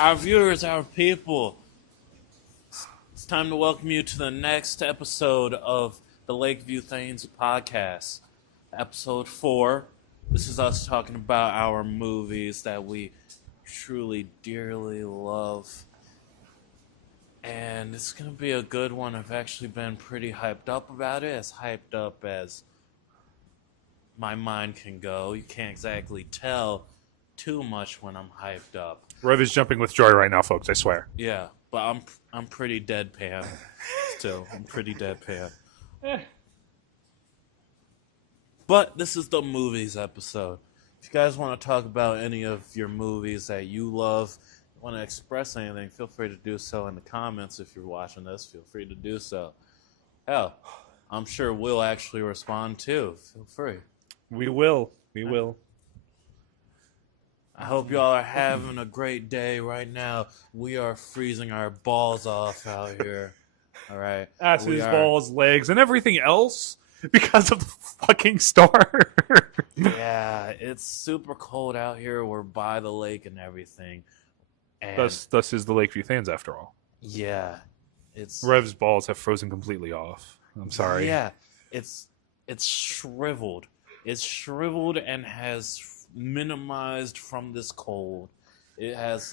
our viewers, our people. It's time to welcome you to the next episode of the Lakeview Things podcast. Episode 4. This is us talking about our movies that we truly, dearly love. And it's going to be a good one. I've actually been pretty hyped up about it. As hyped up as my mind can go. You can't exactly tell too much when I'm hyped up. Rev is jumping with joy right now, folks, I swear. Yeah, but I'm pretty deadpan still. I'm pretty deadpan. But this is the movies episode. If you guys want to talk about any of your movies that you love, want to express anything, feel free to do so in the comments. If you're watching this, feel free to do so. Hell, I'm sure we'll actually respond too. Feel free. We will. We will. I hope y'all are having a great day right now. We are freezing our balls off out here. All right. Asses, balls, legs, and everything else because of the fucking storm. Yeah, it's super cold out here. We're by the lake and everything. And Thus is the Lakeview fans, after all. yeah, it's Rev's balls have frozen completely off. I'm sorry. Yeah, it's shriveled. It's shriveled and has minimized from this cold. It has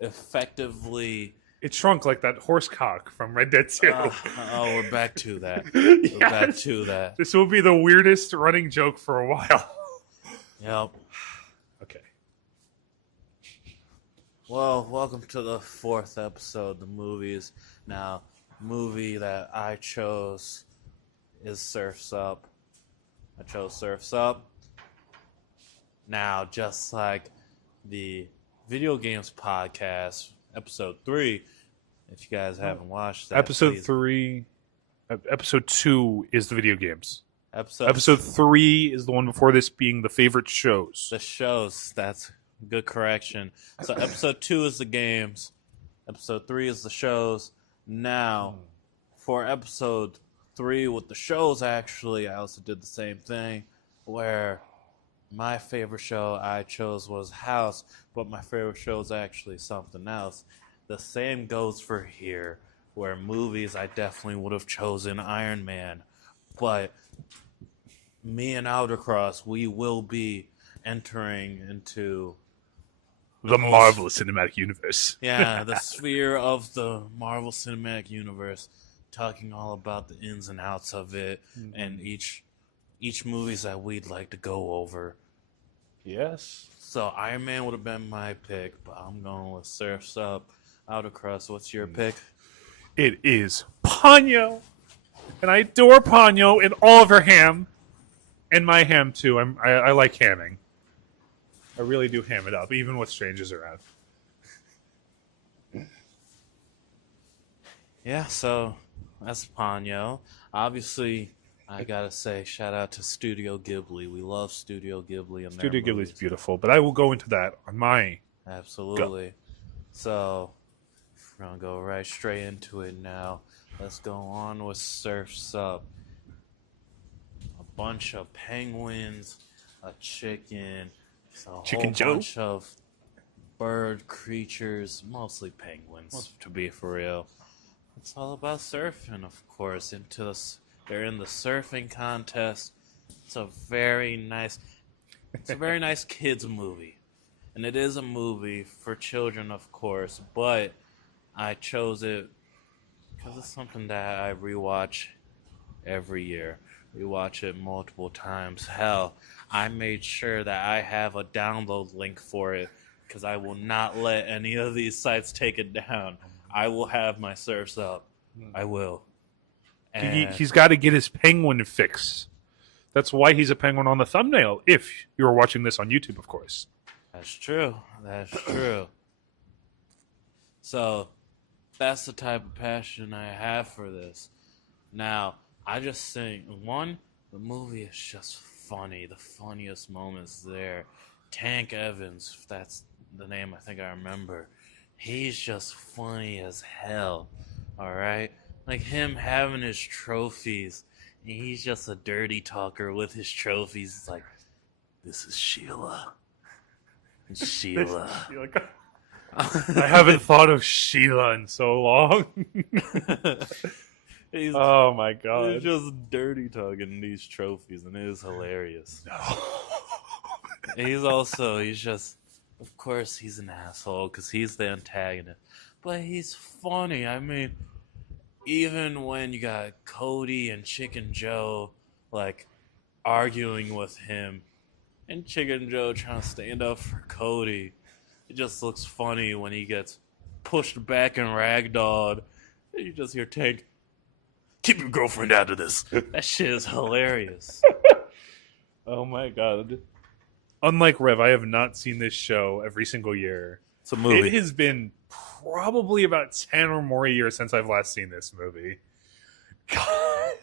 effectively. It shrunk like that horse cock from Red Dead 2. We're back to that. Yes. We're back to that. This will be the weirdest running joke for a while. Yep. Okay. Well, welcome to the 4th episode, the movies. Now, movie that I chose is Surf's Up. I chose Surf's Up. Now, just like the video games podcast, episode 3, if you guys haven't watched that, Episode 2 is the video games. Episode 3 is the one before this, being the favorite shows. The shows, that's good correction. So episode 2 is the games. Episode 3 is the shows. Now, for episode 3 with the shows, actually, I also did the same thing, where my favorite show I chose was House, but my favorite show is actually something else. The same goes for here, where movies I definitely would have chosen Iron Man, but me and Aldercross, we will be entering into The Marvel Cinematic Universe. yeah, the sphere of the Marvel Cinematic Universe, talking all about the ins and outs of it, and each movies that we'd like to go over. Yes. So Iron Man would have been my pick, but I'm going with Surf's Up. Outercrust, what's your pick? It is Ponyo. And I adore Ponyo and all of her ham. And my ham, too. I like hamming. I really do ham it up, even with strangers around. Yeah, so that's Ponyo. Obviously, I gotta say, shout out to Studio Ghibli. We love Studio Ghibli. And Studio Ghibli's beautiful, but I will go into that on my... Absolutely. So, we're gonna go right straight into it now. Let's go on with Surf's Up. A bunch of penguins, a chicken, Chicken Joe? bunch of bird creatures, mostly penguins, to be for real. It's all about surfing, of course. They're in the surfing contest. It's a very nice kids movie. And it is a movie for children, of course, but I chose it because it's something that I rewatch every year. Rewatch it multiple times. Hell, I made sure that I have a download link for it because I will not let any of these sites take it down. I will have my Surf's Up. I will. He's got to get his penguin fix. That's why he's a penguin on the thumbnail, if you're watching this on YouTube, of course. That's true. That's true. So, that's the type of passion I have for this. Now, I just think, one, the movie is just funny. The funniest moments there. Tank Evans, if that's the name I think I remember. He's just funny as hell. Alright? Like him having his trophies. And he's just a dirty talker with his trophies. It's like, this is Sheila. And Sheila. I haven't thought of Sheila in so long. He's, Oh my he's god. just dirty talking these trophies, and it is hilarious. He's just, of course, he's an asshole because he's the antagonist, but he's funny. I mean, even when you got Cody and Chicken Joe, like, arguing with him, and Chicken Joe trying to stand up for Cody, it just looks funny when he gets pushed back and ragdolled. And you just hear Tank, keep your girlfriend out of this. That shit is hilarious. Oh my god. Unlike Rev, I have not seen this show every single year. It's a movie. It has been probably about 10 or more years since I've last seen this movie. God,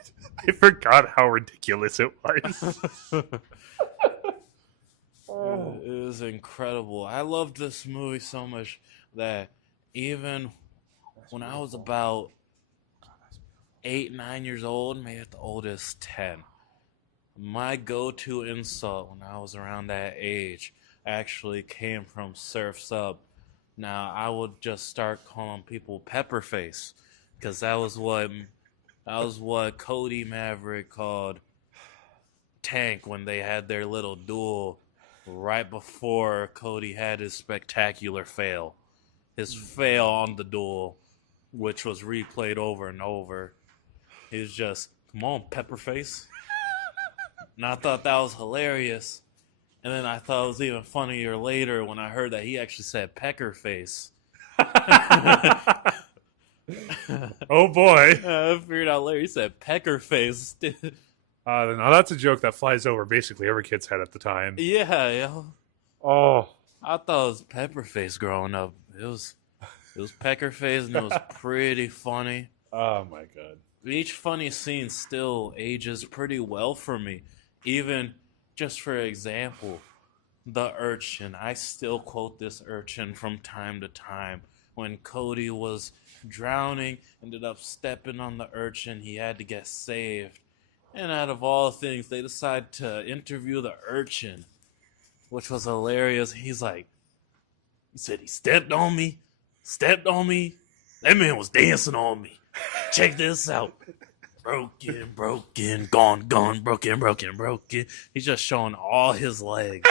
I forgot how ridiculous it was. It is incredible. I loved this movie so much that even when I was about 8, 9 years old, maybe at the oldest 10, my go-to insult when I was around that age actually came from Surf's Up. Now, I would just start calling people Pepperface because that was what Cody Maverick called Tank when they had their little duel right before Cody had his spectacular fail. His fail on the duel, which was replayed over and over. He was just, come on, Pepperface. And I thought that was hilarious. And then I thought it was even funnier later when I heard that he actually said Peckerface. Oh boy. I figured out later he said Peckerface. Now that's a joke that flies over basically every kid's head at the time. Yeah. Oh. I thought it was Pepperface growing up. It was Peckerface, and it was pretty funny. Oh my god. Each funny scene still ages pretty well for me. Even, just for example, the urchin. I still quote this urchin from time to time. When Cody was drowning, ended up stepping on the urchin, he had to get saved. And out of all things, they decided to interview the urchin, which was hilarious. He said he stepped on me. That man was dancing on me. Check this out. Broken, gone, broken. He's just showing all his legs.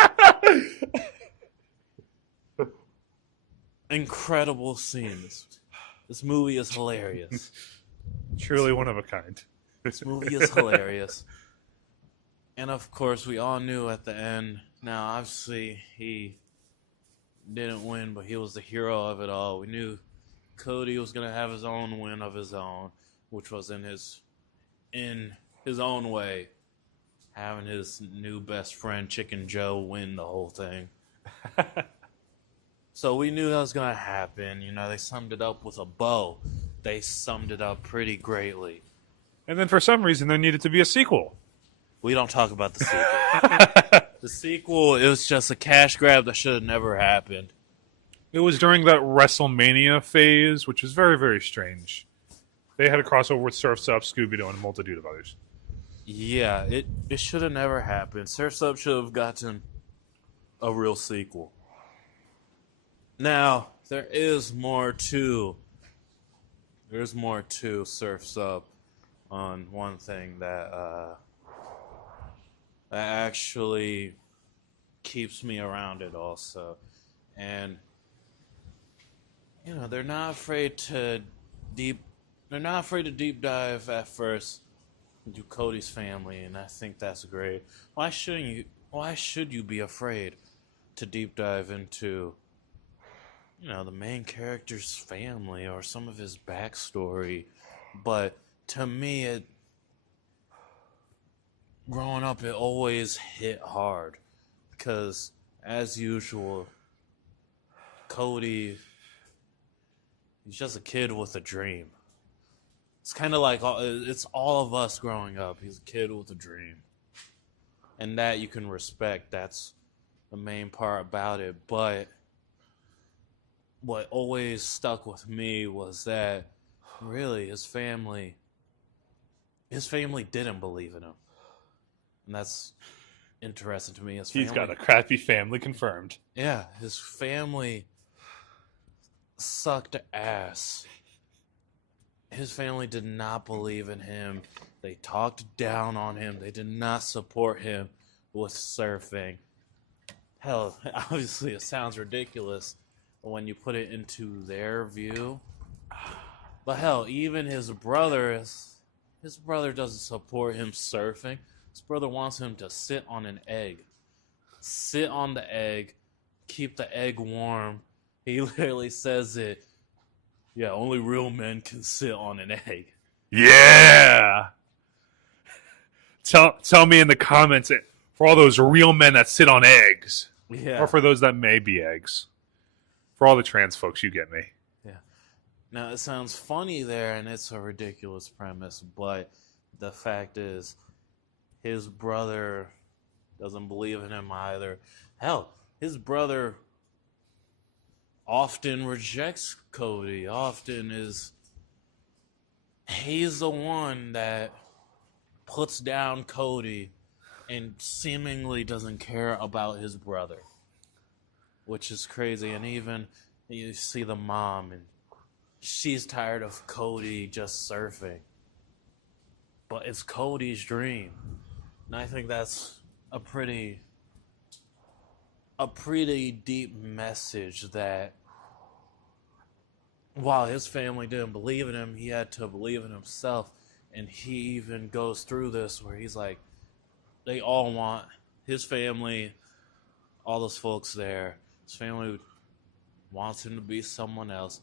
Incredible scenes. This movie is hilarious. Truly one of a kind. This movie is hilarious. And of course, we all knew at the end. Now, obviously, he didn't win, but he was the hero of it all. We knew Cody was going to have his own win of his own, which was in his own way, having his new best friend, Chicken Joe, win the whole thing. So we knew that was going to happen. You know, they summed it up with a bow. They summed it up pretty greatly. And then for some reason there needed to be a sequel. We don't talk about the sequel. The sequel, it was just a cash grab that should have never happened. It was during that WrestleMania phase, which was very, very strange. They had a crossover with Surf's Up, Scooby-Doo, and a multitude of others. Yeah, it should have never happened. Surf's Up should have gotten a real sequel. Now, there's more to Surf's Up on one thing that actually keeps me around it also. And you know, they're not afraid to deep dive at first into Cody's family, and I think that's great. Why should you be afraid to deep dive into, you know, the main character's family or some of his backstory? But to me, growing up, it always hit hard because, as usual, Cody, he's just a kid with a dream. It's kind of like it's all of us growing up. He's a kid with a dream, and that you can respect. That's the main part about it. But what always stuck with me was that really his family didn't believe in him, and that's interesting to me. He's got a crappy family, confirmed. Yeah, his family sucked ass. His family did not believe in him. They talked down on him. They did not support him with surfing. Hell, obviously it sounds ridiculous when you put it into their view. But hell, even his brother doesn't support him surfing. His brother wants him to sit on an egg. Sit on the egg, keep the egg warm. He literally says it. Yeah, only real men can sit on an egg. Yeah. Tell me in the comments for all those real men that sit on eggs, Yeah. or for those that may be eggs. For all the trans folks, you get me. Yeah. Now, it sounds funny there, and it's a ridiculous premise, but the fact is, his brother doesn't believe in him either. Hell, his brother often rejects Cody. He's the one that puts down Cody and seemingly doesn't care about his brother, which is crazy. And even you see the mom, and she's tired of Cody just surfing, but it's Cody's dream. And I think that's a pretty deep message, that while his family didn't believe in him, he had to believe in himself. And he even goes through this where he's like, they all want his family, all those folks there, his family wants him to be someone else.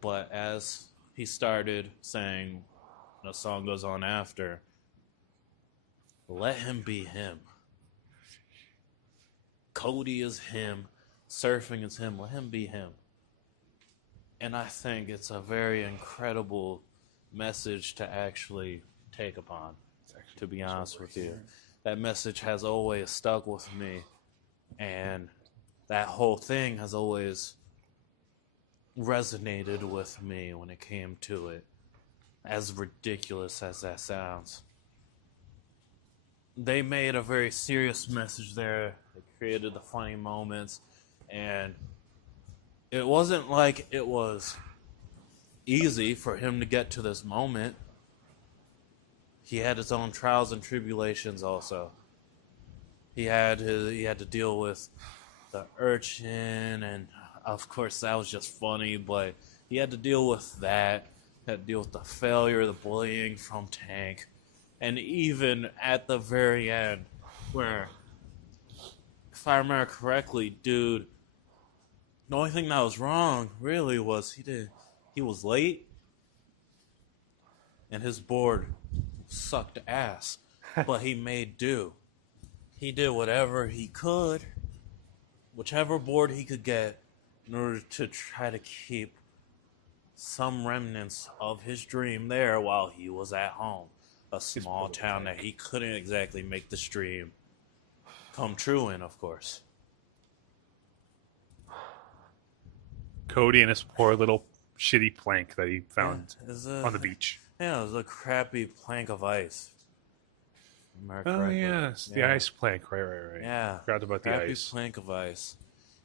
But as he started saying, the song goes on after, let him be him. Cody is him. Surfing is him. Let him be him. And I think it's a very incredible message to actually take upon, to be honest with you. That message has always stuck with me. And that whole thing has always resonated with me when it came to it. As ridiculous as that sounds. They made a very serious message there. They created the funny moments, and it wasn't like it was easy for him to get to this moment. He had his own trials and tribulations also. He had to deal with the urchin, and of course that was just funny, but he had to deal with that. He had to deal with the failure, the bullying from Tank. And even at the very end, where, if I remember correctly, dude, the only thing that was wrong really was he was late, and his board sucked ass, but he made do. He did whatever he could, whichever board he could get, in order to try to keep some remnants of his dream there while he was at home. A small town that he couldn't exactly make the dream come true in, of course. Cody and his poor little shitty plank that he found on the beach. Yeah, it was a crappy plank of ice. Oh, yes. The ice plank. Right. Yeah. Forgot about the crappy ice. Plank of ice.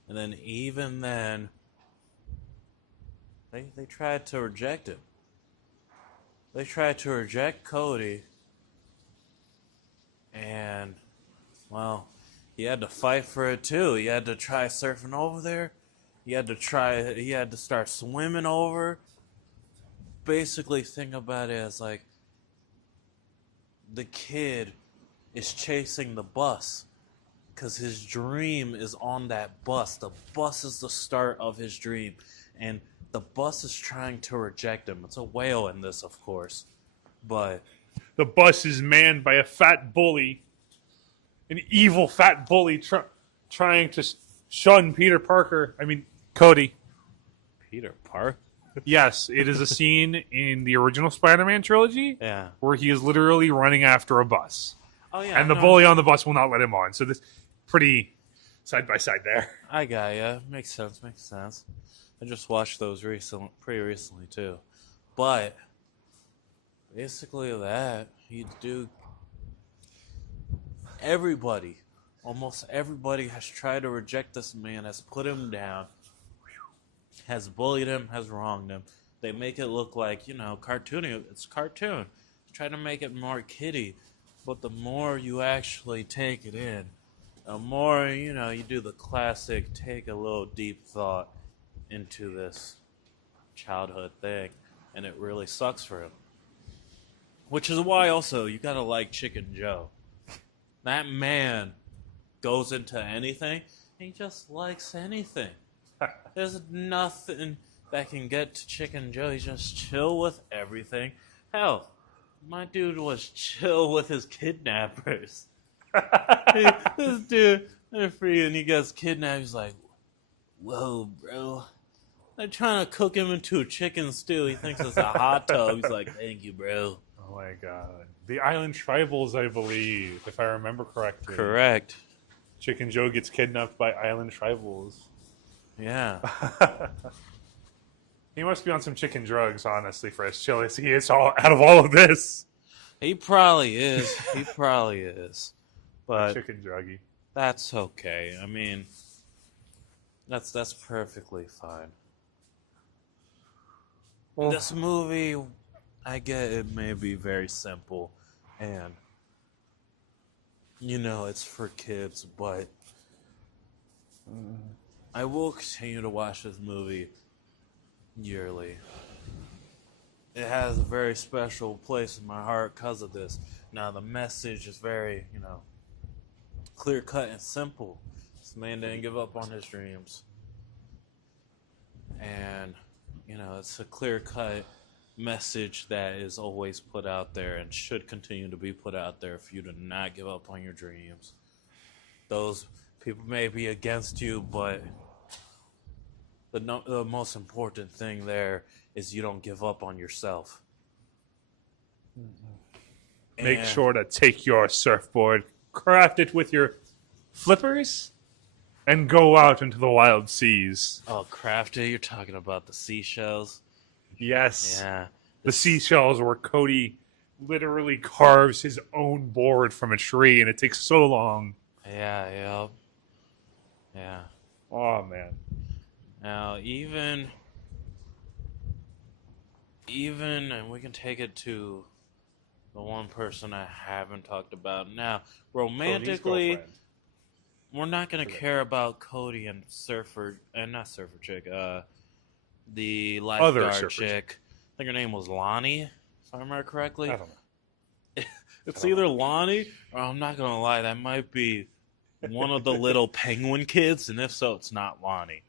And then even then, they tried to reject him. They tried to reject Cody. And, well, he had to fight for it too. He had to try surfing over there. He had to start swimming over. Basically, think about it as like, the kid is chasing the bus because his dream is on that bus. The bus is the start of his dream, and the bus is trying to reject him. It's a whale in this, of course, but the bus is manned by a fat bully, an evil fat bully trying to shun Cody. Peter Parker? Yes, it is a scene in the original Spider-Man trilogy where he is literally running after a bus. Oh, yeah. And the bully on the bus will not let him on. So this pretty side by side there. I got ya. Makes sense. I just watched those pretty recently too. But basically that, almost everybody has tried to reject this man, has put him down. has bullied him, has wronged him. They make it look like, cartoony. It's cartoon. Try to make it more kiddie. But the more you actually take it in, the more, you do the classic take a little deep thought into this childhood thing. And it really sucks for him. Which is why also you gotta like Chicken Joe. That man goes into anything. He just likes anything. There's nothing that can get to Chicken Joe. He's just chill with everything. Hell, my dude was chill with his kidnappers. This dude, they're free, and he gets kidnapped. He's like, whoa, bro. They're trying to cook him into a chicken stew. He thinks it's a hot tub. He's like, thank you, bro. Oh my god. The Island Tribals, I believe, if I remember correctly. Correct. Chicken Joe gets kidnapped by Island Tribals. Yeah. He must be on some chicken drugs, honestly, for as chill as he is out of all of this. He probably is. He probably is. But Chicken druggy. that's okay. I mean, that's perfectly fine. Well, This movie, I get it may be very simple, and it's for kids, but I will continue to watch this movie yearly. It has a very special place in my heart because of this. Now, the message is very, clear cut and simple. This man didn't give up on his dreams. And, it's a clear cut message that is always put out there and should continue to be put out there for you to not give up on your dreams. Those people may be against you, but the most important thing there is you don't give up on yourself. make sure to take your surfboard, craft it with your flippers, and go out into the wild seas. Oh, crafty, you're talking about the seashells? Yes. Yeah. The seashells where Cody literally carves his own board from a tree, and it takes so long. Yeah. Oh, man. Now, even, and we can take it to the one person I haven't talked about. Now, romantically, we're not going to care about Cody and the lifeguard chick. I think her name was Lonnie, if I remember correctly. I don't know. It's either Lonnie, or I'm not going to lie, that might be one of the little penguin kids, and if so, it's not Lonnie.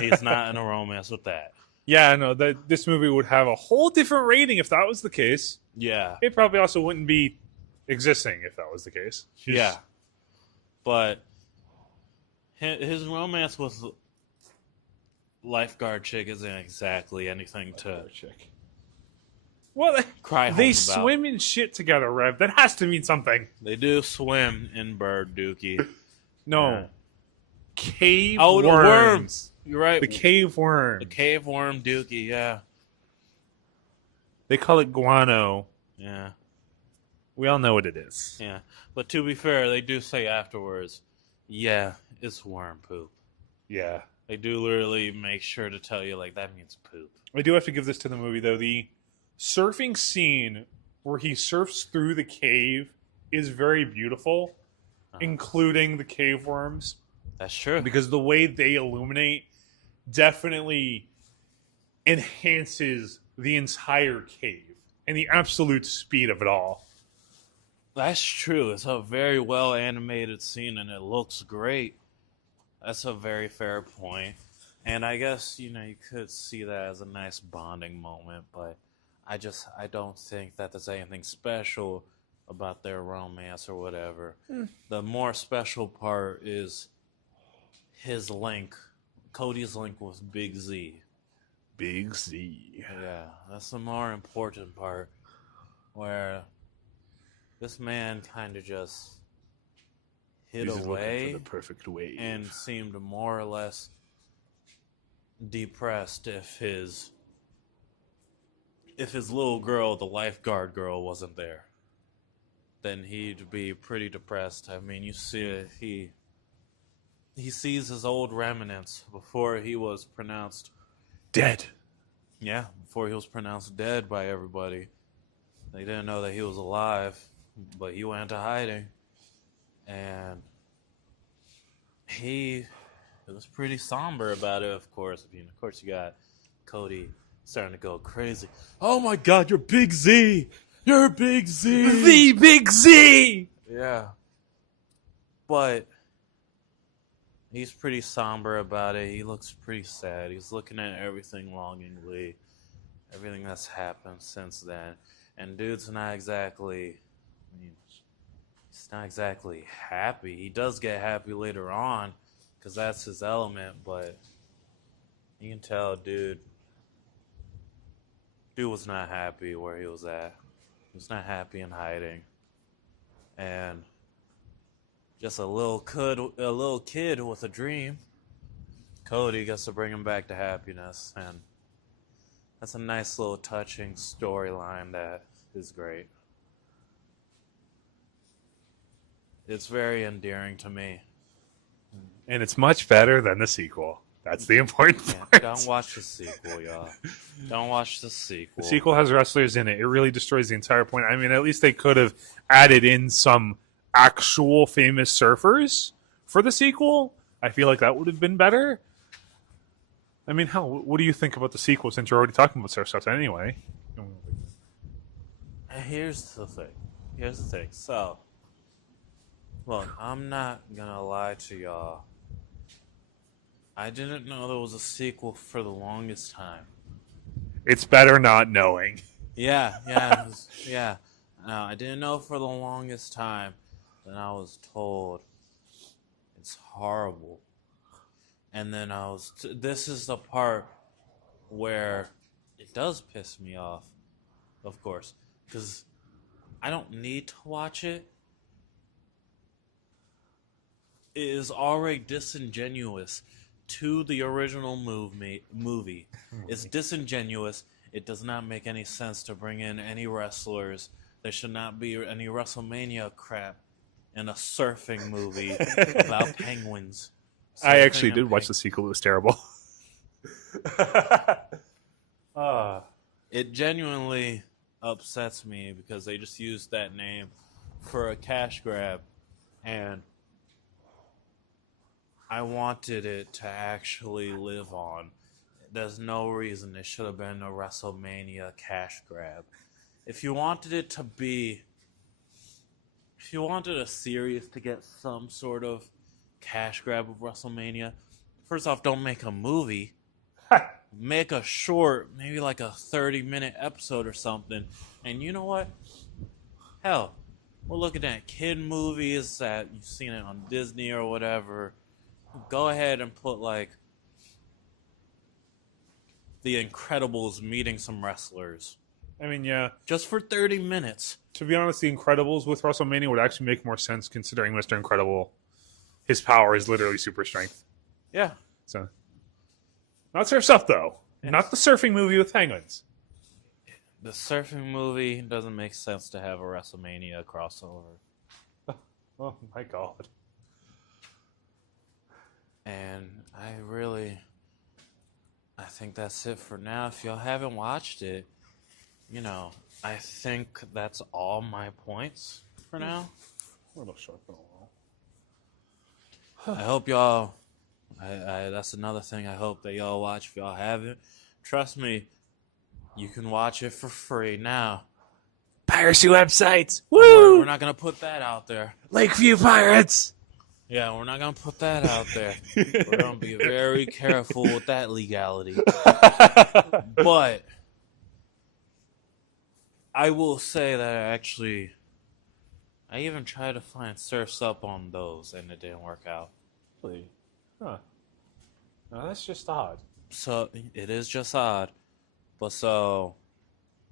He's not in a romance with that. Yeah, no, this movie would have a whole different rating if that was the case. Yeah. It probably also wouldn't be existing if that was the case. Yeah. But his romance with lifeguard chick isn't exactly anything to Well, cry home they about. swim in shit together, Rev. That has to mean something. They do swim in Bird Dookie. No. Yeah. Cave Oh, the worms. You're right. The cave worm. The cave worm Dookie, yeah. They call it guano. Yeah. We all know what it is. Yeah. But to be fair, they do say afterwards, yeah, it's worm poop. Yeah. They do literally make sure to tell you, like, that means poop. I do have to give this to the movie, though. The surfing scene where he surfs through the cave is very beautiful, including the cave worms. That's true. Because the way they illuminate definitely enhances the entire cave and the absolute speed of it all. That's true. It's a very well animated scene and it looks great. That's a very fair point. And I guess, you could see that as a nice bonding moment, but I don't think that there's anything special about their romance or whatever. The more special part is his link, Cody's link with Big Z. Big Z. Yeah, that's the more important part, where this man kind of just hid away for the perfect wave and seemed more or less depressed if his little girl, the lifeguard girl, wasn't there. Then he'd be pretty depressed. I mean, you see it, he sees his old remnants before he was pronounced dead. Yeah, before he was pronounced dead by everybody. They didn't know that he was alive, but he went into hiding. And he was pretty somber about it, of course. I mean, of course, you got Cody starting to go crazy. Oh my God, you're Big Z! You're Big Z! The Big Z! Yeah. But he's pretty somber about it. He looks pretty sad. He's looking at everything longingly, everything that's happened since then. And dude's not exactly, I mean, he's not exactly happy. He does get happy later on, because that's his element, but you can tell dude was not happy where he was at. He was not happy in hiding. And just a little kid with a dream. Cody gets to bring him back to happiness, and that's a nice little touching storyline that is great. It's very endearing to me. And it's much better than the sequel. That's the important part. Don't watch the sequel, y'all. Don't watch the sequel. The sequel has wrestlers in it. It really destroys the entire point. I mean, at least they could have added in some actual famous surfers for the sequel. I feel like that would have been better. I mean, hell, what do you think about the sequel since you're already talking about surf stuff anyway? Here's the thing. So, look, I'm not gonna lie to y'all. I didn't know there was a sequel for the longest time. It's better not knowing. Yeah. No, I didn't know for the longest time. Then I was told it's horrible. And then this is the part where it does piss me off, of course, because I don't need to watch it. It is already disingenuous to the original movie. It's disingenuous. It does not make any sense to bring in any wrestlers. There should not be any WrestleMania crap in a surfing movie about penguins. I actually did watch the sequel. It was terrible. It genuinely upsets me because they just used that name for a cash grab, and I wanted it to actually live on. There's no reason it should have been a WrestleMania cash grab. If you wanted a series to get some sort of cash grab of WrestleMania, first off, don't make a movie. Make a short, maybe like a 30-minute episode or something. And you know what? Hell, we're looking at kid movies that you've seen it on Disney or whatever. Go ahead and put like The Incredibles meeting some wrestlers. I mean, yeah. Just for 30 minutes. To be honest, The Incredibles with WrestleMania would actually make more sense considering Mr. Incredible, his power is literally super strength. Yeah. So, not surf stuff, though. Yes. Not the surfing movie with penguins. The surfing movie doesn't make sense to have a WrestleMania crossover. Oh, my God. And I think that's it for now. If y'all haven't watched it, I think that's all my points for now. I hope y'all, that's another thing I hope that y'all watch if y'all haven't. Trust me, you can watch it for free now. Piracy websites! Woo! We're not going to put that out there. Lakeview Pirates! Yeah, we're not going to put that out there. We're going to be very careful with that legality. But I will say that I even tried to find Surf's Up on those, and it didn't work out. Really? Huh. No, that's just odd. So, it is just odd. But so,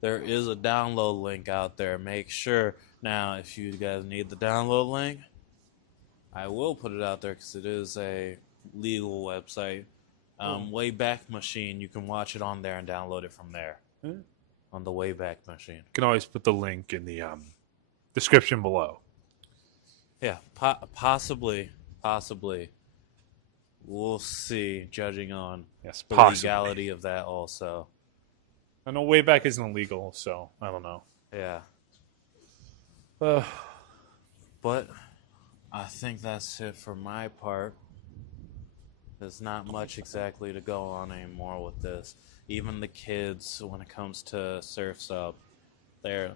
there is a download link out there. Make sure. Now, if you guys need the download link, I will put it out there because it is a legal website. Wayback Machine, you can watch it on there and download it from there. On the Wayback Machine. You can always put the link in the description below. Yeah, possibly. we'll see, judging on Yes, the possibly. legality of that also. I know way back isn't illegal, so I don't know. Yeah. Uh, But I think that's it for my part. There's not much exactly to go on anymore with this. Even the kids, when it comes to Surf's Up, they're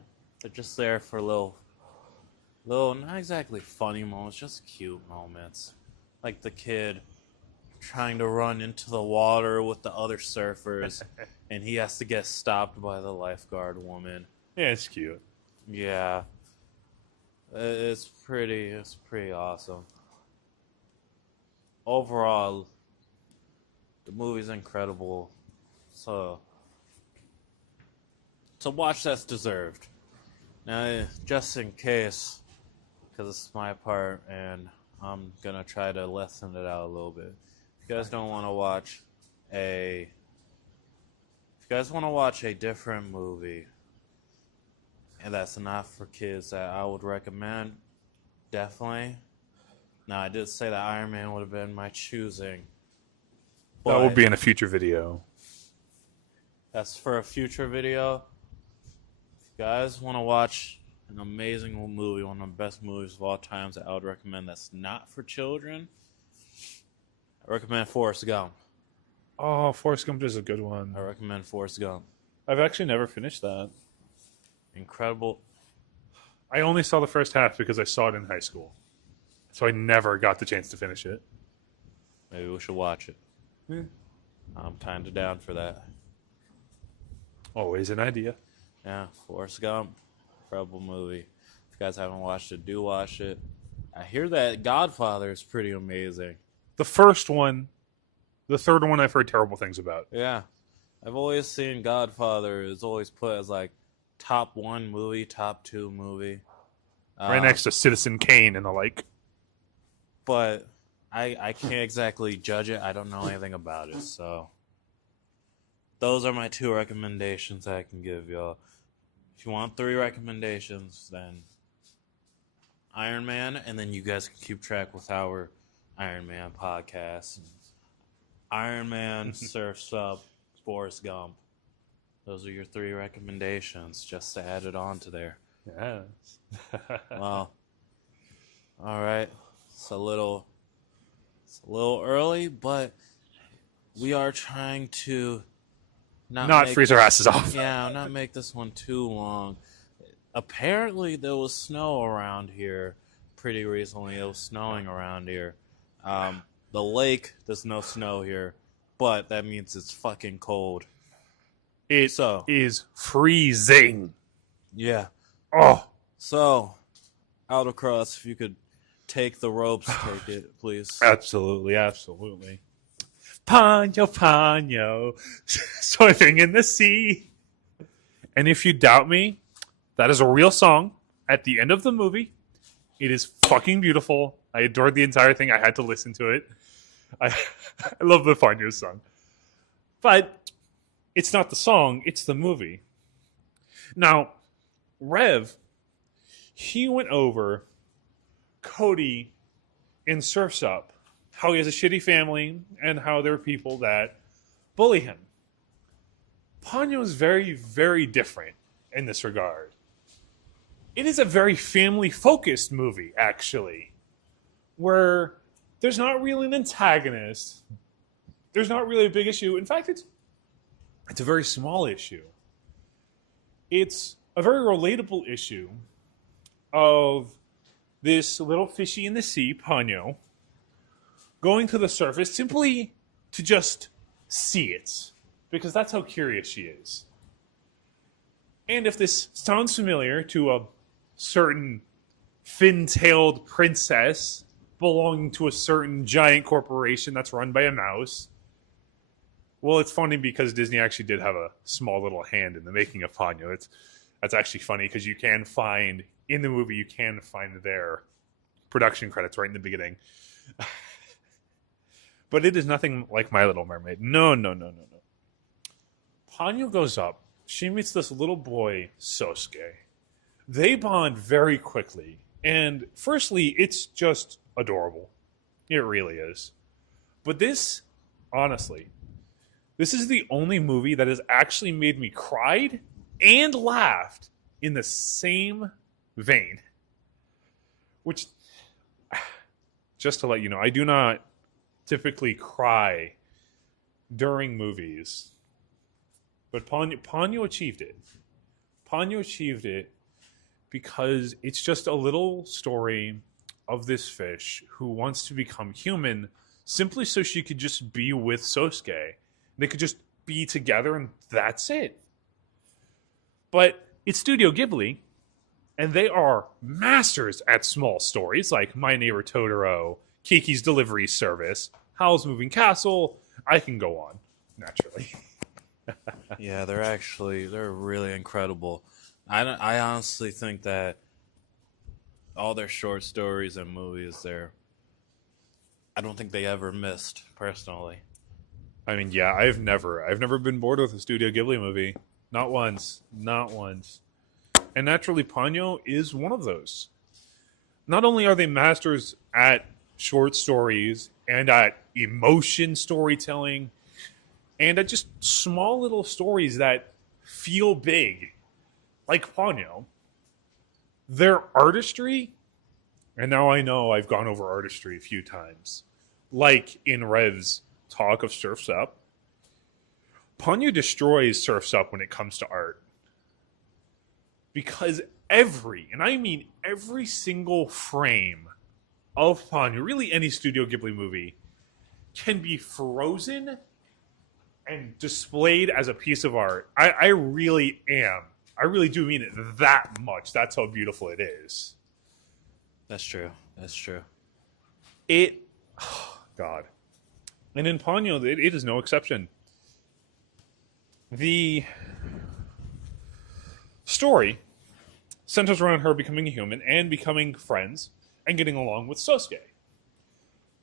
just there for little, not exactly funny moments, just cute moments. Like the kid trying to run into the water with the other surfers, and he has to get stopped by the lifeguard woman. yeah, it's cute. Yeah, it's pretty awesome. Overall, the movie's incredible. So, it's a watch that's deserved. Now, just in case, because it's my part, and I'm gonna try to lessen it out a little bit. If you guys don't want to watch if you guys want to watch a different movie, and that's not for kids, that I would recommend, definitely. Now, I did say that Iron Man would have been my choosing. That will but be in a future video. That's for a future video. If you guys want to watch an amazing movie, one of the best movies of all times that I would recommend that's not for children, I recommend Forrest Gump. Oh, Forrest Gump is a good one. I recommend Forrest Gump. I've actually never finished that. Incredible. I only saw the first half because I saw it in high school. So I never got the chance to finish it. Maybe we should watch it. Yeah. I'm kind of down for that. Always an idea. Yeah, Forrest Gump. Incredible movie. If you guys haven't watched it, do watch it. I hear that Godfather is pretty amazing. The first one, the third one I've heard terrible things about. Yeah. I've always seen Godfather is always put as like top 1 movie, top 2 movie. Right next to Citizen Kane and the like. But I can't exactly judge it. I don't know anything about it. So those are my 2 recommendations I can give y'all. If you want 3 recommendations, then Iron Man, and then you guys can keep track with our Iron Man podcast. Iron Man, Surf's Up, Forrest Gump. Those are your 3 recommendations, just to add it on to there. Yes. Well, all right. It's a little early, but we are trying to Not freeze our asses off. Yeah, not make this one too long. Apparently, there was snow around here pretty recently. It was snowing around here. The lake, there's no snow here, but that means it's fucking cold. It is freezing. Yeah. Oh. So, Autocross, if you could take the ropes, take it, please. Absolutely, absolutely. Ponyo, Ponyo, swimming in the sea. And if you doubt me, that is a real song at the end of the movie. It is fucking beautiful. I adored the entire thing. I had to listen to it. I love the Ponyo song. But it's not the song, it's the movie. Now, Rev, he went over Cody in Surf's Up, how he has a shitty family and how there are people that bully him. Ponyo is very, very different in this regard. It is a very family-focused movie, actually, where there's not really an antagonist. There's not really a big issue. In fact, it's a very small issue. It's a very relatable issue of this little fishy in the sea, Ponyo, going to the surface simply to just see it, because that's how curious she is. And if this sounds familiar to a certain fin-tailed princess belonging to a certain giant corporation that's run by a mouse, well, it's funny because Disney actually did have a small little hand in the making of Ponyo. That's actually funny because you can find, in the movie, you can find their production credits right in the beginning. But it is nothing like My Little Mermaid. No. Ponyo goes up. She meets this little boy, Sosuke. They bond very quickly. And firstly, it's just adorable. It really is. But this, honestly, this is the only movie that has actually made me cried and laughed in the same vein. Which, just to let you know, I do not typically cry during movies. But Ponyo achieved it. Ponyo achieved it because it's just a little story of this fish who wants to become human simply so she could just be with Sosuke. They could just be together and that's it. But it's Studio Ghibli, and they are masters at small stories like My Neighbor Totoro, Kiki's Delivery Service, Howl's Moving Castle. I can go on, naturally. Yeah, they're really incredible. I honestly think that all their short stories and movies, I don't think they ever missed, personally. I mean, yeah, I've never been bored with a Studio Ghibli movie. Not once. Not once. And naturally, Ponyo is one of those. Not only are they masters at short stories and at emotion storytelling and at just small little stories that feel big, like Ponyo, their artistry, and now I know I've gone over artistry a few times, like in Rev's talk of Surf's Up, Ponyo destroys Surf's Up when it comes to art. Because and I mean every single frame of Ponyo, really any Studio Ghibli movie, can be frozen and displayed as a piece of art. I really do mean it that much. That's how beautiful it is. That's true. That's true. God. And in Ponyo, it is no exception. The story centers around her becoming a human and becoming friends and getting along with Sosuke.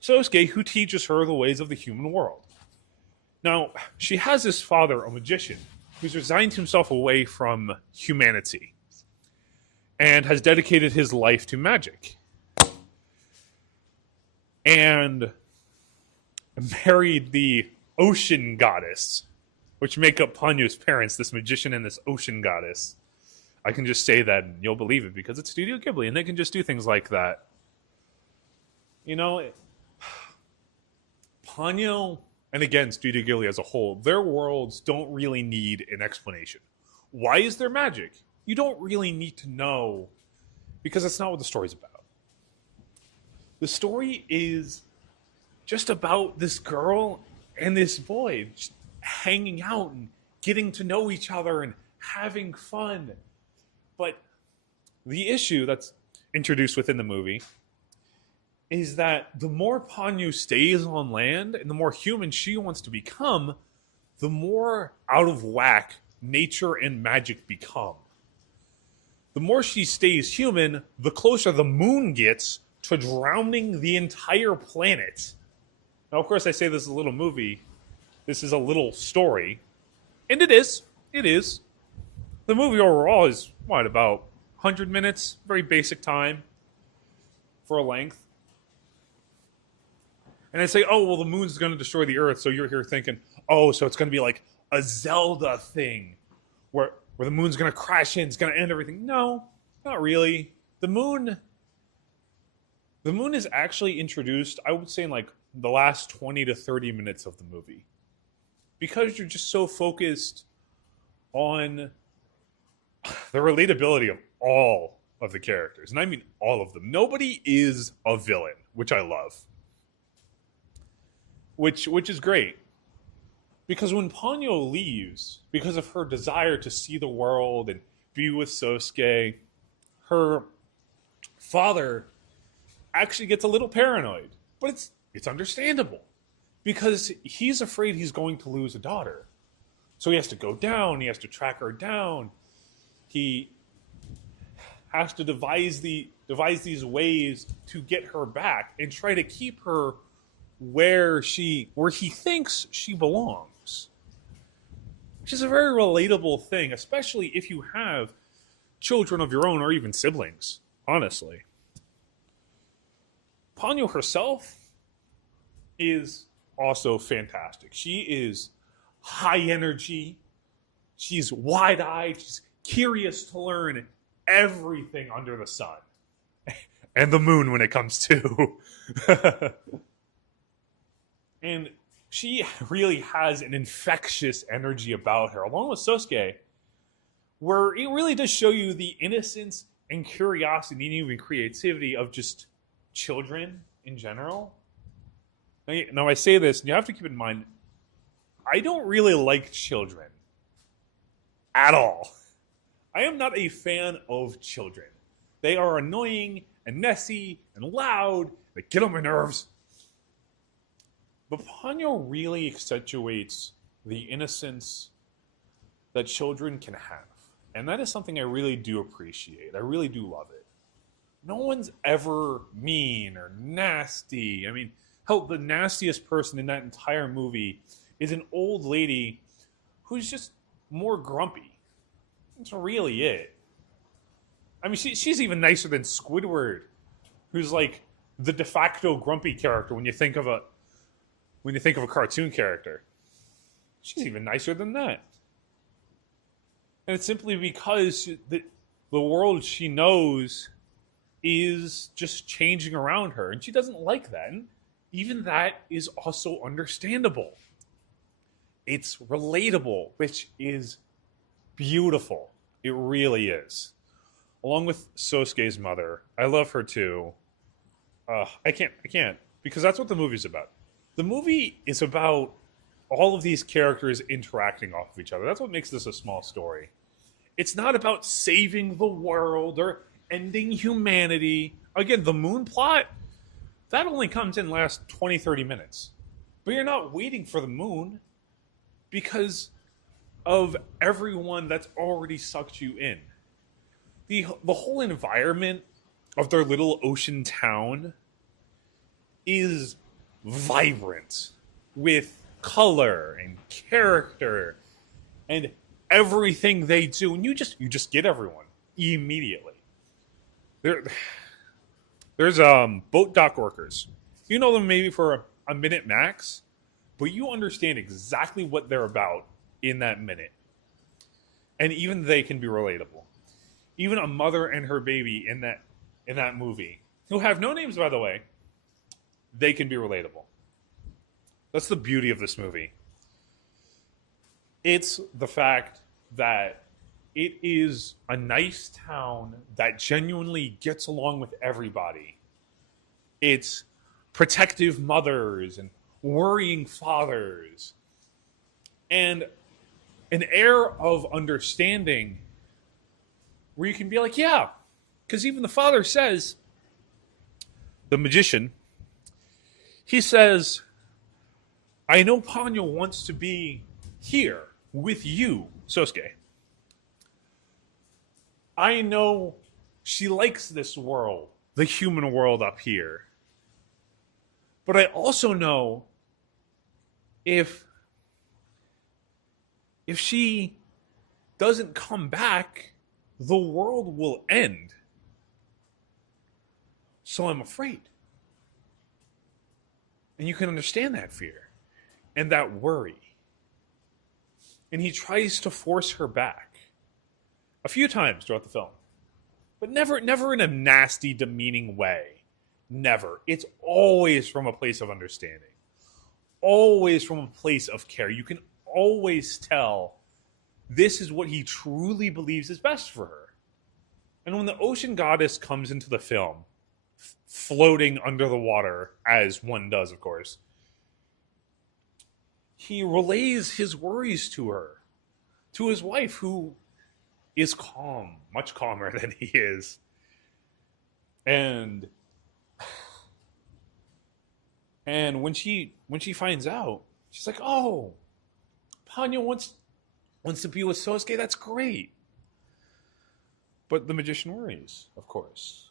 Sosuke, who teaches her the ways of the human world. Now, she has this father, a magician, who's resigned himself away from humanity and has dedicated his life to magic. And married the ocean goddess, which make up Ponyo's parents, this magician and this ocean goddess. I can just say that and you'll believe it because it's Studio Ghibli and they can just do things like that. You know, Ponyo, and again, Studio Ghibli as a whole, their worlds don't really need an explanation. Why is there magic? You don't really need to know because that's not what the story's about. The story is just about this girl and this boy just hanging out and getting to know each other and having fun. But the issue that's introduced within the movie is that the more Ponyo stays on land and the more human she wants to become, the more out of whack nature and magic become. The more she stays human, the closer the moon gets to drowning the entire planet. Now, of course, I say this is a little movie. This is a little story. And it is. It is. The movie overall is, about 100 minutes? Very basic time for a length. And I say, oh, well, the moon's going to destroy the Earth. So you're here thinking, oh, so it's going to be like a Zelda thing where the moon's going to crash in, it's going to end everything. No, not really. The moon is actually introduced, I would say, in like the last 20 to 30 minutes of the movie. Because you're just so focused on the relatability of all of the characters. And I mean all of them. Nobody is a villain, which I love. Which is great. Because when Ponyo leaves, because of her desire to see the world and be with Sosuke, her father actually gets a little paranoid. But it's understandable. Because he's afraid he's going to lose a daughter. So he has to go down, he has to track her down. He has to devise these ways to get her back and try to keep her where he thinks she belongs. Which is a very relatable thing, especially if you have children of your own or even siblings, honestly. Ponyo herself is also fantastic. She is high energy. She's wide-eyed. She's curious to learn everything under the sun. And the moon when it comes to. And she really has an infectious energy about her, along with Sosuke, where it really does show you the innocence and curiosity and even creativity of just children in general. Now, I say this, and you have to keep in mind, I don't really like children at all. I am not a fan of children. They are annoying and messy and loud. They get on my nerves. But Ponyo really accentuates the innocence that children can have. And that is something I really do appreciate. I really do love it. No one's ever mean or nasty. I mean, hell, the nastiest person in that entire movie is an old lady who's just more grumpy. That's really it. I mean, she's even nicer than Squidward, who's like the de facto grumpy character when you think of a cartoon character. She's even nicer than that. And it's simply because the world she knows is just changing around her, and she doesn't like that. And even that is also understandable. It's relatable, which is beautiful. It really is. Along with Sosuke's mother, I love her too. I can't, because that's what the movie's about. The movie is about all of these characters interacting off of each other. That's what makes this a small story. It's not about saving the world or ending humanity. Again, the moon plot, that only comes in last 20, 30 minutes. But you're not waiting for the moon because of everyone that's already sucked you in. The whole environment of their little ocean town is vibrant with color and character and everything they do, and you just get everyone immediately. There's boat dock workers. You know them maybe for a minute max, but you understand exactly what they're about in that minute, and even they can be relatable. Even a mother and her baby in that movie, who have no names, by the way, they can be relatable. That's the beauty of this movie. It's the fact that it is a nice town that genuinely gets along with everybody. It's protective mothers and worrying fathers and an air of understanding where you can be like, yeah, because even the father says, the magician, he says, I know Ponyo wants to be here with you, Sosuke. I know she likes this world, the human world up here. But I also know if she doesn't come back, the world will end. So I'm afraid. And you can understand that fear and that worry. And he tries to force her back a few times throughout the film, but never in a nasty, demeaning way. Never. It's always from a place of understanding, always from a place of care. You can always tell this is what he truly believes is best for her. And when the ocean goddess comes into the film, floating under the water, as one does, of course, he relays his worries to her, to his wife, who is calm, much calmer than he is. And when she finds out, she's like, oh, Ponyo wants to be with Sosuke, that's great. But the magician worries, of course.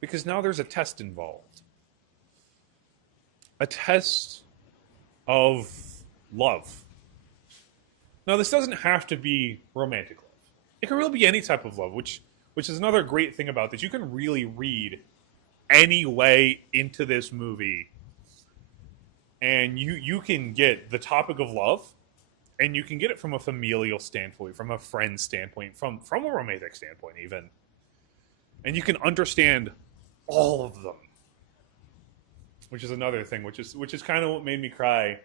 Because now there's a test involved. A test of love. Now, this doesn't have to be romantic love. It can really be any type of love, which is another great thing about this. You can really read any way into this movie And you can get the topic of love, and you can get it from a familial standpoint, from a friend standpoint, from a romantic standpoint even. And you can understand all of them. Which is another thing, which is kind of what made me cry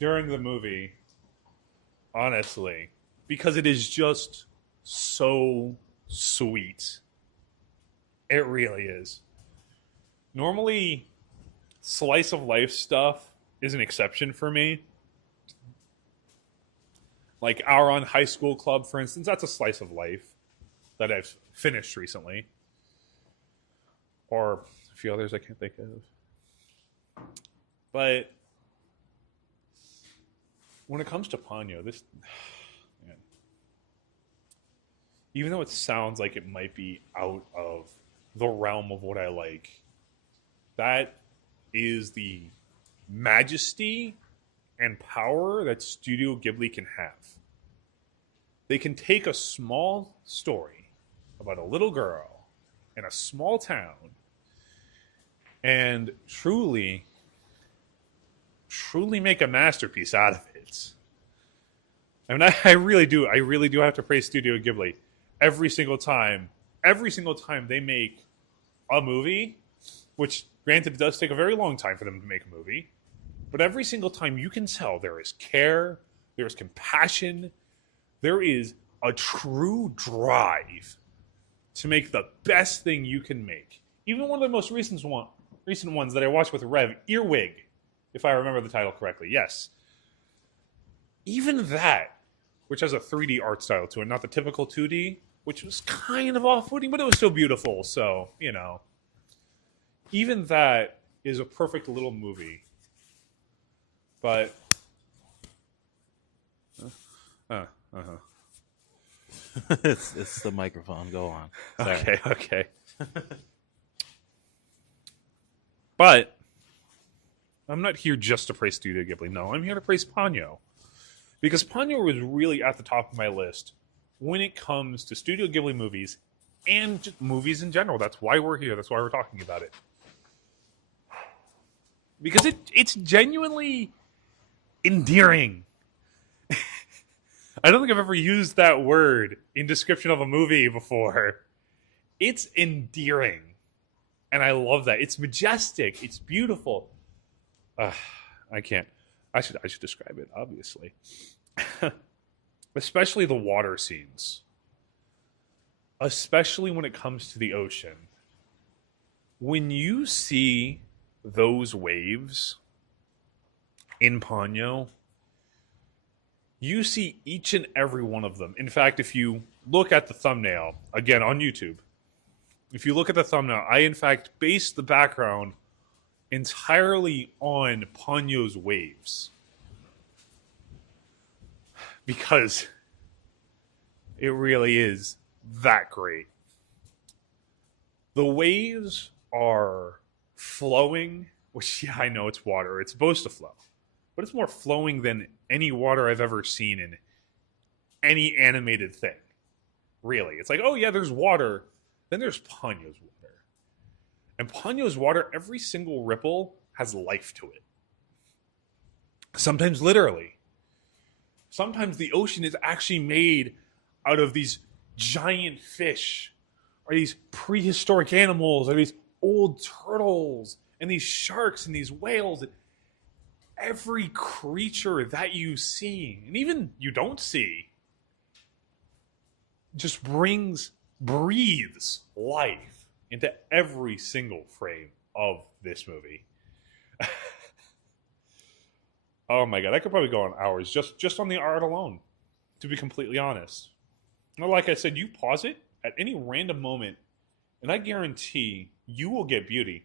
during the movie, honestly, because it is just so sweet. It really is. Normally, slice of life stuff is an exception for me. Like our on high school club, for instance, that's a slice of life that I've finished recently. Or a few others I can't think of. But when it comes to Ponyo, this, man, even though it sounds like it might be out of the realm of what I like, that is the majesty and power that Studio Ghibli can have. They can take a small story about a little girl in a small town and truly make a masterpiece out of it. I mean, I really do have to praise Studio Ghibli every single time they make a movie, which granted it does take a very long time for them to make a movie, but every single time you can tell there is care, there is compassion, there is a true drive to make the best thing you can make. Even one of the most recent ones that I watched with Rev, Earwig, if I remember the title correctly, yes. Even that, which has a 3D art style to it, not the typical 2D, which was kind of off-putting, but it was still beautiful, so, you know. Even that is a perfect little movie. But... it's the microphone. Go on. Sorry. Okay. But I'm not here just to praise Studio Ghibli. No, I'm here to praise Ponyo. Because Ponyo was really at the top of my list when it comes to Studio Ghibli movies and just movies in general. That's why we're here. That's why we're talking about it. Because it's genuinely endearing. I don't think I've ever used that word in description of a movie before. It's endearing. And I love that. It's majestic. It's beautiful. I can't. I should describe it, obviously. Especially the water scenes. Especially when it comes to the ocean. When you see those waves in Ponyo, you see each and every one of them. In fact, if you look at the thumbnail, again on YouTube, if you look at the thumbnail, I in fact based the background entirely on Ponyo's waves. Because it really is that great. The waves are flowing, which, yeah, I know it's water. It's supposed to flow. But it's more flowing than any water I've ever seen in any animated thing. Really. It's like, oh yeah, there's water. Then there's Ponyo's water. And Ponyo's water, every single ripple has life to it. Sometimes literally. Sometimes the ocean is actually made out of these giant fish, or these prehistoric animals, or these old turtles, and these sharks, and these whales. And every creature that you see, and even you don't see, just breathes life into every single frame of this movie. Oh my god, I could probably go on hours just on the art alone, to be completely honest. Well, like I said, you pause it at any random moment, and I guarantee you will get beauty.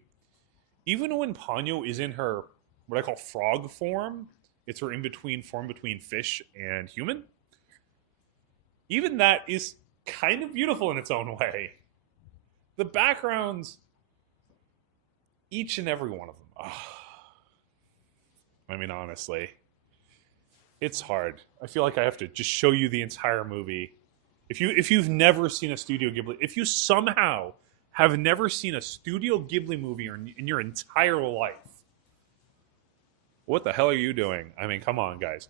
Even when Ponyo is in her, what I call frog form, it's her in-between form between fish and human. Even that is kind of beautiful in its own way. The backgrounds, each and every one of them. Oh. I mean, honestly, it's hard. I feel like I have to just show you the entire movie. If you've never seen a Studio Ghibli, if you somehow have never seen a Studio Ghibli movie in your entire life, What the hell are you doing? I mean, come on, guys.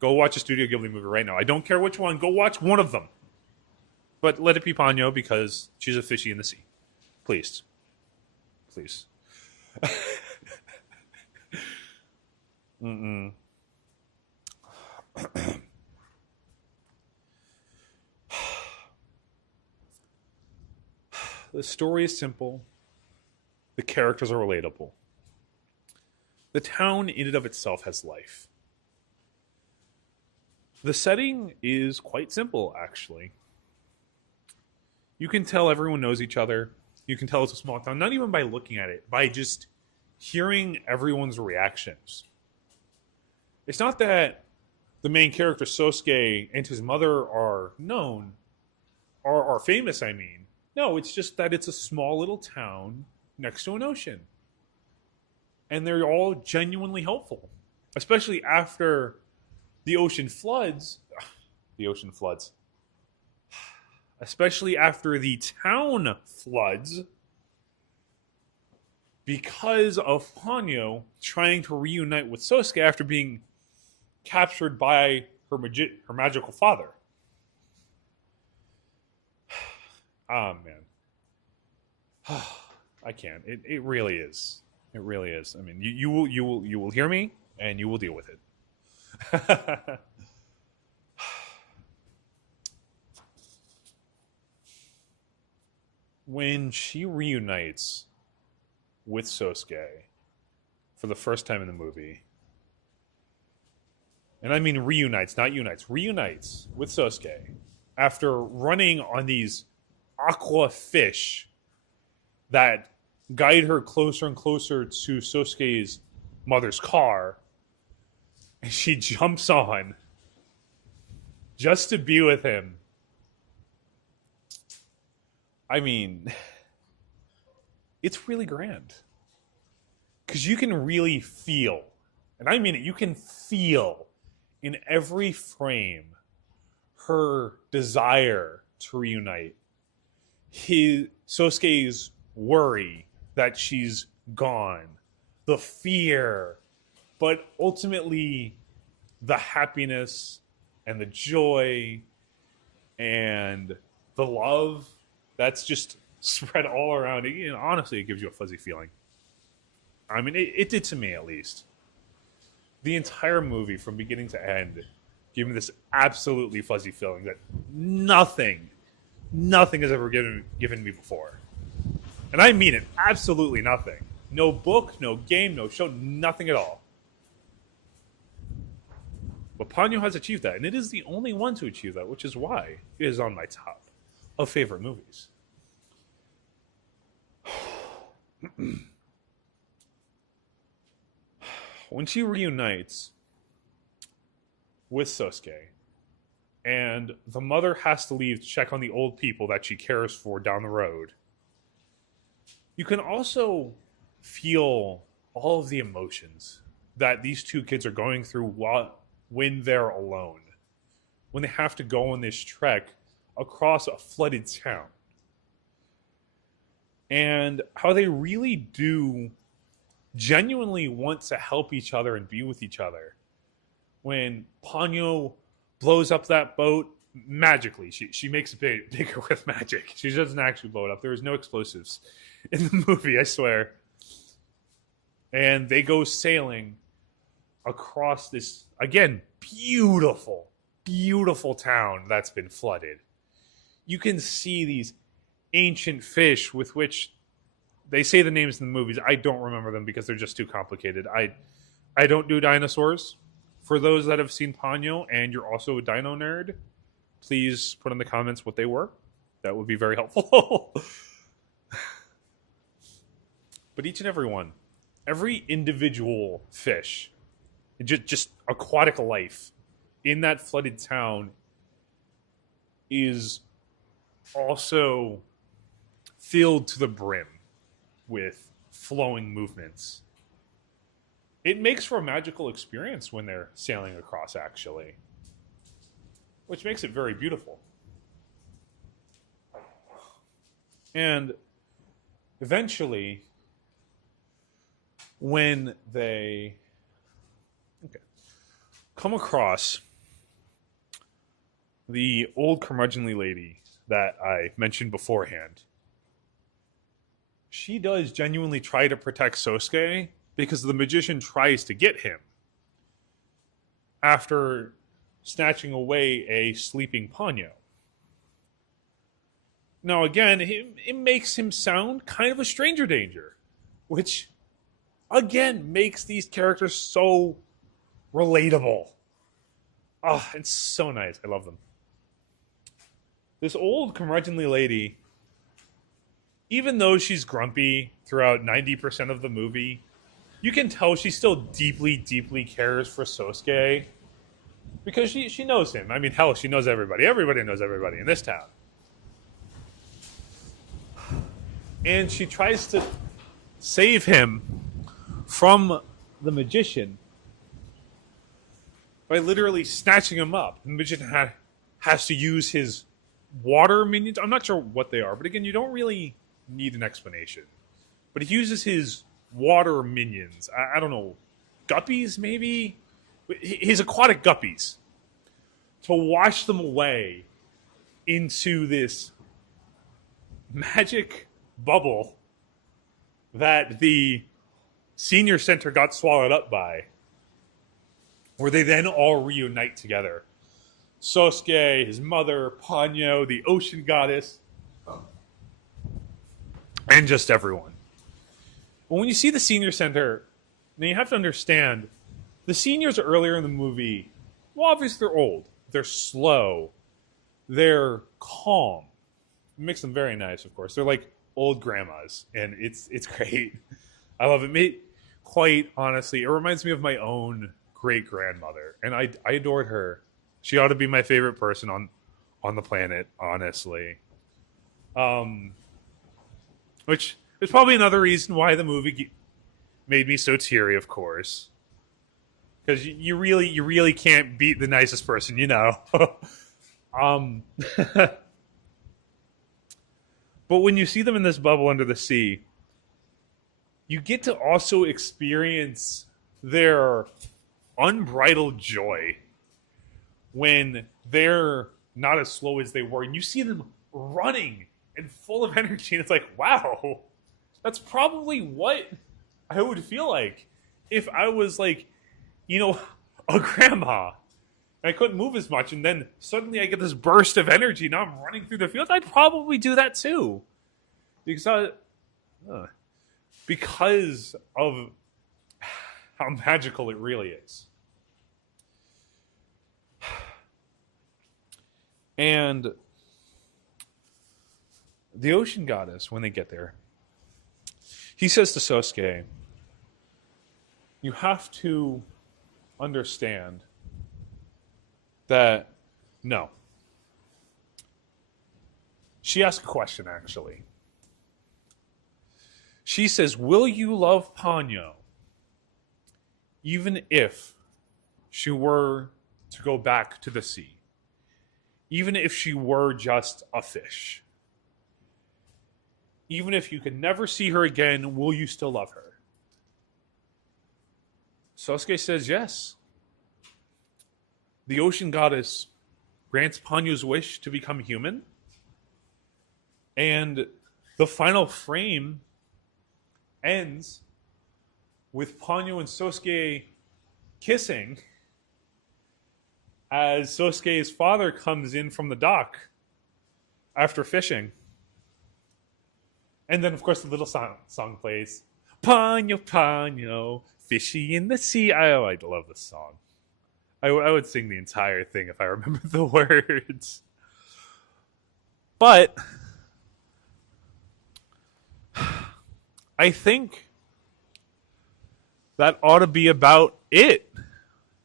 Go watch a Studio Ghibli movie right now. I don't care which one. Go watch one of them. But let it be Ponyo because she's a fishy in the sea. Please. Please. Mm-mm. The story is simple. The characters are relatable. The town in and of itself has life. The setting is quite simple, actually. You can tell everyone knows each other. You can tell it's a small town, not even by looking at it, by just hearing everyone's reactions. It's not that the main character, Sosuke, and his mother are known, are famous, I mean. No, it's just that it's a small little town next to an ocean. And they're all genuinely helpful, especially after the ocean floods. The ocean floods. Especially after the town floods, because of Ponyo trying to reunite with Sosuke after being captured by her magical father. Oh man, I can't. It really is. It really is. I mean, you will hear me and you will deal with it. When she reunites with Sosuke for the first time in the movie, and I mean reunites, not unites, reunites with Sosuke after running on these aqua fish that guide her closer and closer to Sosuke's mother's car, and she jumps on just to be with him. I mean, it's really grand. Because you can really feel, and I mean it, you can feel in every frame her desire to reunite. Sosuke's worry that she's gone, the fear, but ultimately the happiness and the joy and the love that's just spread all around. And honestly, it gives you a fuzzy feeling. I mean, it did to me at least. The entire movie, from beginning to end, gave me this absolutely fuzzy feeling that nothing has ever given me before. And I mean it, absolutely nothing. No book, no game, no show, nothing at all. But Ponyo has achieved that, and it is the only one to achieve that, which is why it is on my top of favorite movies. When she reunites with Sosuke, and the mother has to leave to check on the old people that she cares for down the road, you can also feel all of the emotions that these two kids are going through when they're alone, when they have to go on this trek across a flooded town, and how they really do genuinely want to help each other and be with each other. When Ponyo blows up that boat magically, she makes it bigger with magic. She doesn't actually blow it up. There is no explosives in the movie, I swear. And they go sailing across this, again, beautiful town that's been flooded. You can see these ancient fish with which they say the names in the movies. I don't remember them because they're just too complicated. I don't do dinosaurs. For those that have seen Ponyo and you're also a dino nerd, please put in the comments what they were. That would be very helpful. But each and every one, every individual fish, just aquatic life in that flooded town is also filled to the brim with flowing movements. It makes for a magical experience when they're sailing across, actually, which makes it very beautiful. And eventually, when they come across the old curmudgeonly lady that I mentioned beforehand. She does genuinely try to protect Sosuke because the magician tries to get him after snatching away a sleeping Ponyo. Now, again, it makes him sound kind of a stranger danger, which, again, makes these characters so relatable. Oh, it's so nice. I love them. This old curmudgeonly lady, even though she's grumpy throughout 90% of the movie, you can tell she still deeply, deeply cares for Sosuke because she knows him. I mean, hell, she knows everybody. Everybody knows everybody in this town. And she tries to save him from the magician by literally snatching him up. The magician has to use his water minions. I'm not sure what they are, but again, you don't really need an explanation. But he uses his water minions. I don't know, guppies maybe? His aquatic guppies to wash them away into this magic bubble that the senior center got swallowed up by, where they then all reunite together. Sosuke, his mother, Ponyo, the ocean goddess, and just everyone. But when you see the senior center, then you have to understand the seniors earlier in the movie, well, obviously they're old, they're slow, they're calm. It makes them very nice, of course. They're like old grandmas, and it's great. I love it. Quite honestly, it reminds me of my own great grandmother, and I adored her. She ought to be my favorite person on the planet, honestly. Which is probably another reason why the movie made me so teary, of course, because you really can't beat the nicest person, you know. But when you see them in this bubble under the sea, you get to also experience their unbridled joy when they're not as slow as they were. And you see them running and full of energy. And it's like, wow, that's probably what I would feel like if I was like, you know, a grandma. I couldn't move as much, and then suddenly I get this burst of energy. Now I'm running through the field. I'd probably do that too, because of how magical it really is. And the ocean goddess, when they get there, he says to Sosuke, "You have to understand that, no." She asks a question, actually. She says, "Will you love Ponyo even if she were to go back to the sea? Even if she were just a fish? Even if you could never see her again, will you still love her?" Sosuke says yes. The ocean goddess grants Ponyo's wish to become human. And the final frame ends with Ponyo and Sosuke kissing as Sosuke's father comes in from the dock after fishing. And then, of course, the little song plays. Ponyo, Ponyo, fishy in the sea. I love this song. I would sing the entire thing if I remember the words. But I think that ought to be about it,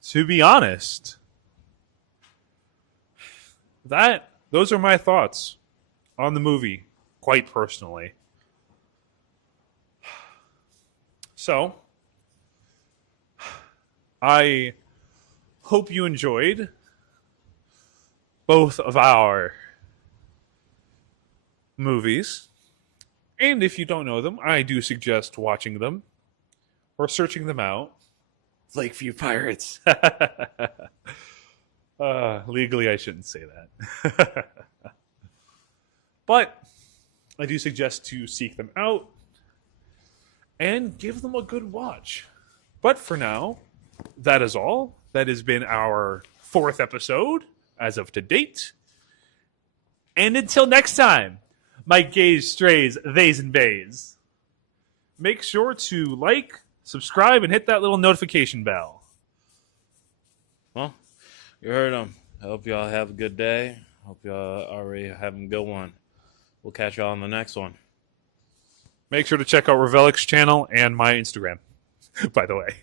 to be honest. Those are my thoughts on the movie, quite personally. So, I hope you enjoyed both of our movies. And if you don't know them, I do suggest watching them or searching them out. Lakeview Pirates. Legally, I shouldn't say that. But I do suggest to seek them out and give them a good watch. But for now, that is all. That has been our 4th episode as of to date. And until next time, my gays, strays, theys, and bays, make sure to like, subscribe, and hit that little notification bell. Well, you heard them. I hope y'all have a good day. Hope y'all already having a good one. We'll catch y'all on the next one. Make sure to check out Revelic's channel and my Instagram, by the way.